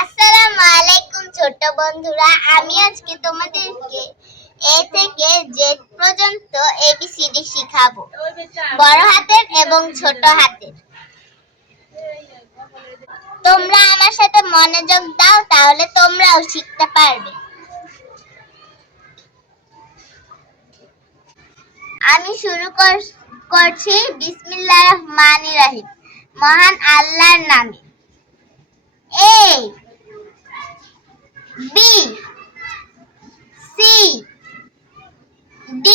আসসালামু আলাইকুম ছোট বন্ধুরা, আমি আজকে তোমাদেরকে এ থেকে জেড পর্যন্ত এবিসিডি শিখাবো, বড় হাতের এবং ছোট হাতের। তোমরা আমার সাথে মনোযোগ দাও, তাহলে তোমরাও শিখতে পারবে। আমি শুরু করছি বিসমিল্লাহির রহমানির রহিম, মহান আল্লাহর নামে। A B C D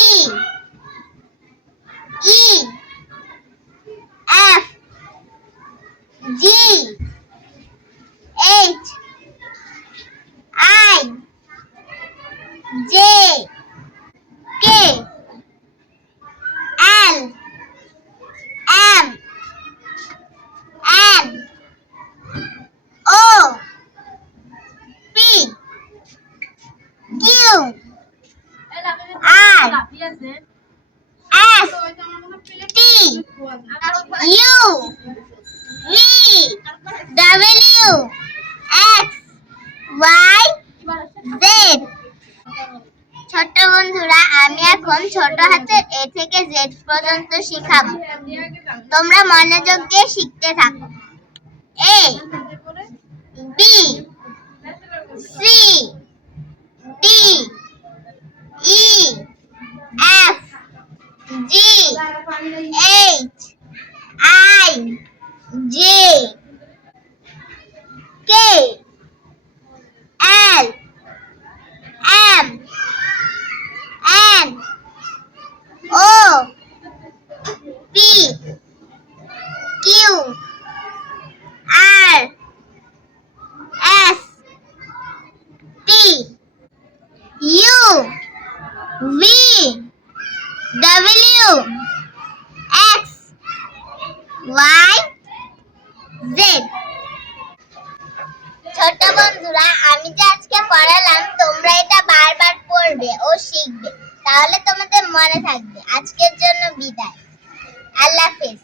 E F G H I J K L M N O P Q R S T U V W X Y Z। ছোট বন্ধুরা, আমি এখন ছোট হাতের এ থেকে জেড পর্যন্ত শিখাবো, তোমরা মনোযোগ দিয়ে শিখতে থাকো। A B C D E F G H I J K L M N O P Q R S T U V W X Y Z। ছোট বন্ধুরা, আমি যে আজকে পড়ালাম, তোমরা এটা বারবার পড়বে ও শিখবে, তাহলে তোমাদের মনে থাকবে। আজকের জন্য বিদায়, আল্লাহ হাফেজ।